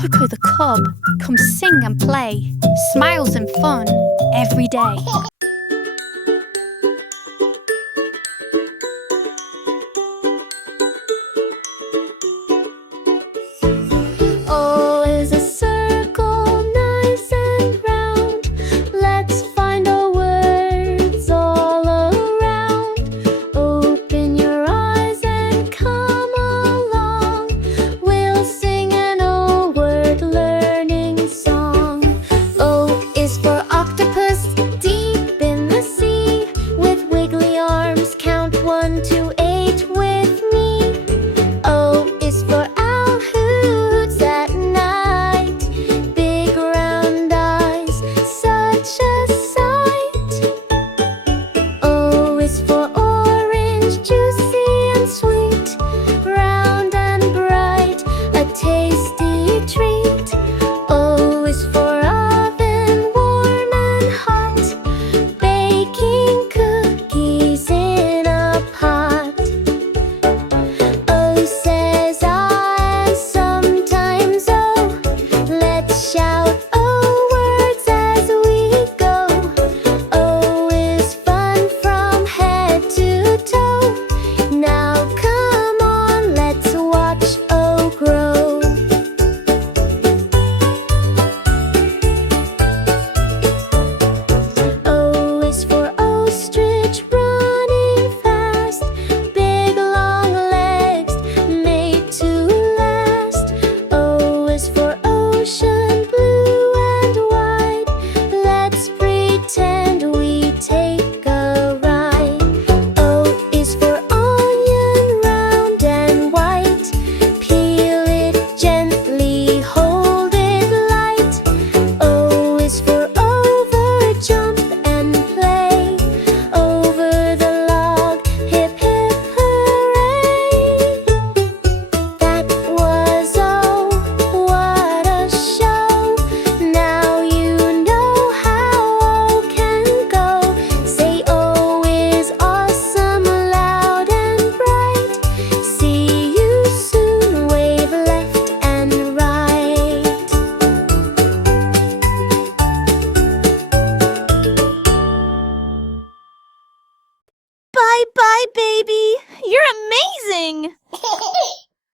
Koko the cub comes sing and play, smiles and fun every day. O is a circle, nice and round. Let's find our words all around. Open your eyes and come along. We'll sing an O-word learning song. O is for octopus, deep in the sea. With wiggly arms, count 1 to 8 with me. O is for owl, hoots at night. Big round eyes, such a sight. O is for orange, juicy and sweet. Round and bright, a tasty treat. O is for oven, warm and hot. Baking cookies in a pot. O says I and sometimes O. Let's shout O words as we go. O is fun from head to toe. Now come on, let's watch O grow. O is for ostrich, running fast. Big long legs, made to last. O is for ocean, blue and white. Let's pretend we take a ride. O is for onion, round and white. Peel it gently, hold it light. O is for over, jump and play. Over the log, hip hip hooray. That was O, what a show. Now you know how O can go. Say O is awesome, loud and bright. See you soon, wave left and right. Bye-bye, baby. You're amazing.